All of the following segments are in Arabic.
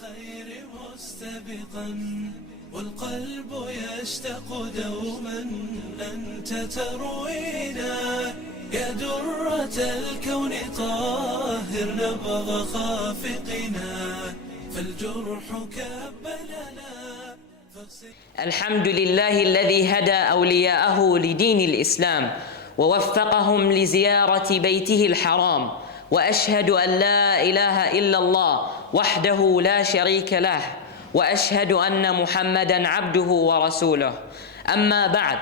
الخير مستبقا والقلب يشتاق دوما أنت تروينا يا درة الكون طاهر نبض خافقنا فالجرح كبلنا. الحمد لله الذي هدى أولياءه لدين الإسلام ووفقهم لزيارة بيته الحرام، وأشهد أن لا إله إلا الله وحده لا شريك له، وأشهد أن محمدًا عبده ورسوله. أما بعد،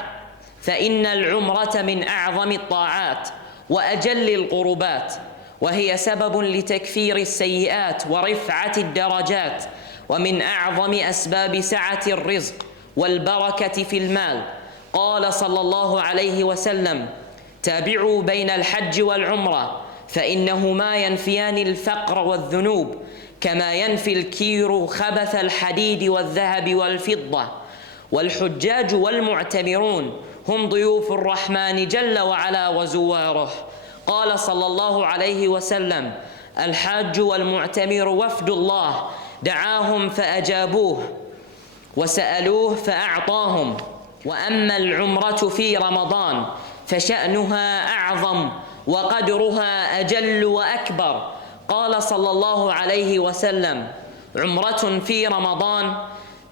فإن العمرة من أعظم الطاعات وأجل القربات، وهي سبب لتكفير السيئات ورفعة الدرجات، ومن أعظم أسباب سعة الرزق والبركة في المال. قال صلى الله عليه وسلم: تابعوا بين الحج والعمرة فإنهما ينفيان الفقر والذنوب كما ينفي الكير خبث الحديد والذهب والفضة. والحجاج والمعتمرون هم ضيوف الرحمن جل وعلا وزواره. قال صلى الله عليه وسلم: الحاج والمعتمر وفد الله دعاهم فأجابوه وسألوه فأعطاهم. وأما العمرة في رمضان فشأنها أعظم وقدرها أجل وأكبر. قال صلى الله عليه وسلم: عمرة في رمضان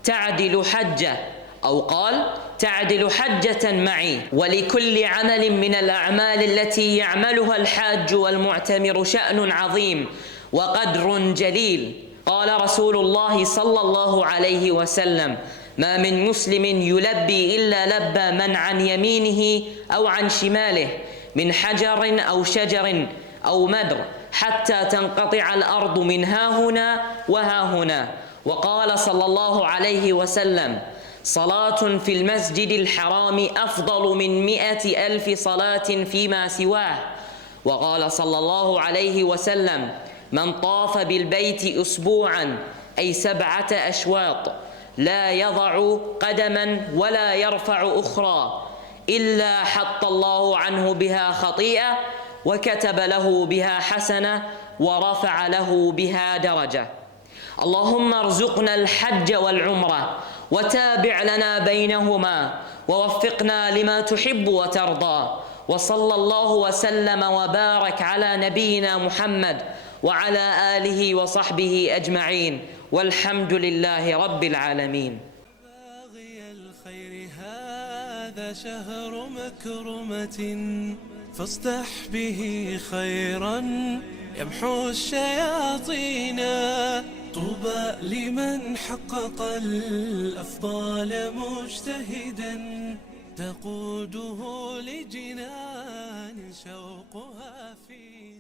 تعدل حجة، أو قال تعدل حجة معي. ولكل عمل من الأعمال التي يعملها الحاج والمعتمر شأن عظيم وقدر جليل. قال رسول الله صلى الله عليه وسلم: ما من مسلم يلبي إلا لبى من عن يمينه أو عن شماله من حجر أو شجر أو مدر حتى تنقطع الأرض من هاهنا وهاهنا. وقال صلى الله عليه وسلم: صلاة في المسجد الحرام أفضل من 100,000 صلاة فيما سواه. وقال صلى الله عليه وسلم: من طاف بالبيت أسبوعا أي 7 أشواط لا يضع قدما ولا يرفع أخرى إلا حط الله عنه بها خطيئة وكتب له بها حسنة ورفع له بها درجة. اللهم ارزقنا الحج والعمرة وتابع لنا بينهما ووفقنا لما تحب وترضى. وصلى الله وسلم وبارك على نبينا محمد وعلى آله وصحبه أجمعين، والحمد لله رب العالمين. باغي الخير هذا شهر مكرمة فاصدح به خيرا يمحو الشياطين. طوبى لمن حقق الأفضال مجتهدا تقوده لجنان شوقها فينا.